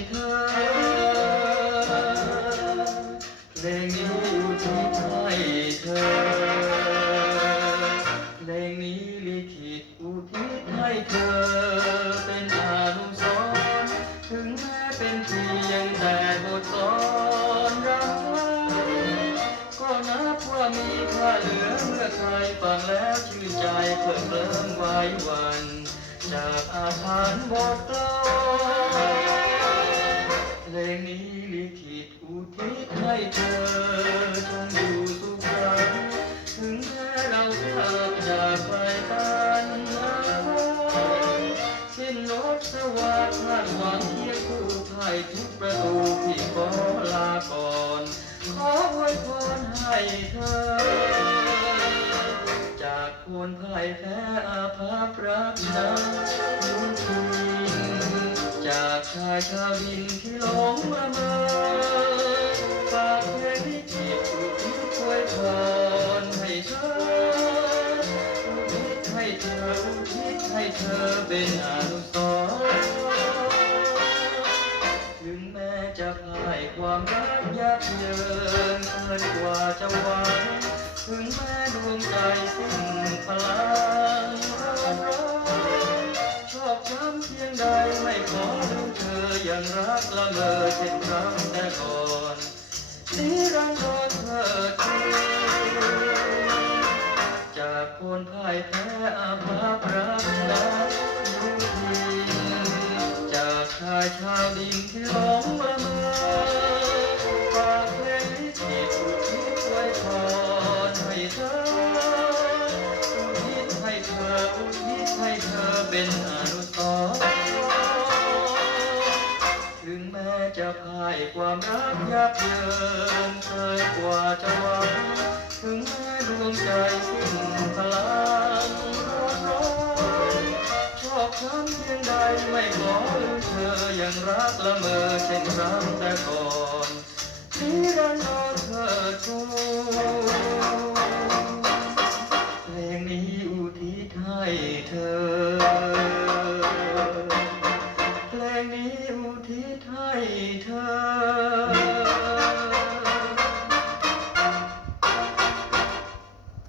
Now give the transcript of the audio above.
เพลงนี้ทำให้เธอเพลงนี้ลิขิตอุทิศให้เธอ เป็นอนุสรถึงแม้เป็นเพียงแต่บทสอนรัก็นับว่ามีค่าเหลือเมื่อใครฟังแล้วชื่นใจเพิ่มเติมไว้วัน จากอาหารบอกลอน ไทยทุกประตูพี่ขอลาก่อน ขออวยพรให้เธอ จากคนพ่ายแพ้อาภัพรักนั้นลุ้นทุนจากชายชาวดินที่หลงละเมอฝากเพลงที่จิตอุทิศอวยพรให้เธอให้เธอให้เธอเป็นอนุสรณ์ จะพ่ายความรักยับเยินเกินกว่าจะหวังถึงแม้ดวงใจสิ้นพลังร้อนร้อนชอบช้ำเพียงใดไม่ขอลืมเธอยังรักละเมอเช่นครั้งแต่ก่อนนิรันดรเธอทีจากคนพ่ายแพ้อาภัพรัก ชายดินที่หลงละเมอฝากเพลงลิขิตอุทิศไว้พรให้เธออุทิศให้เธออุทิศให้เธอเป็นอนุสรณ์ถึงแม้จะพ่ายความรักยับเยินเกินกว่าจะหวังถึงแม้ดวงใจสิ้นพลัง ยังรักละเมอเช่นครั้งแต่ก่อนนิรันดรเธอทู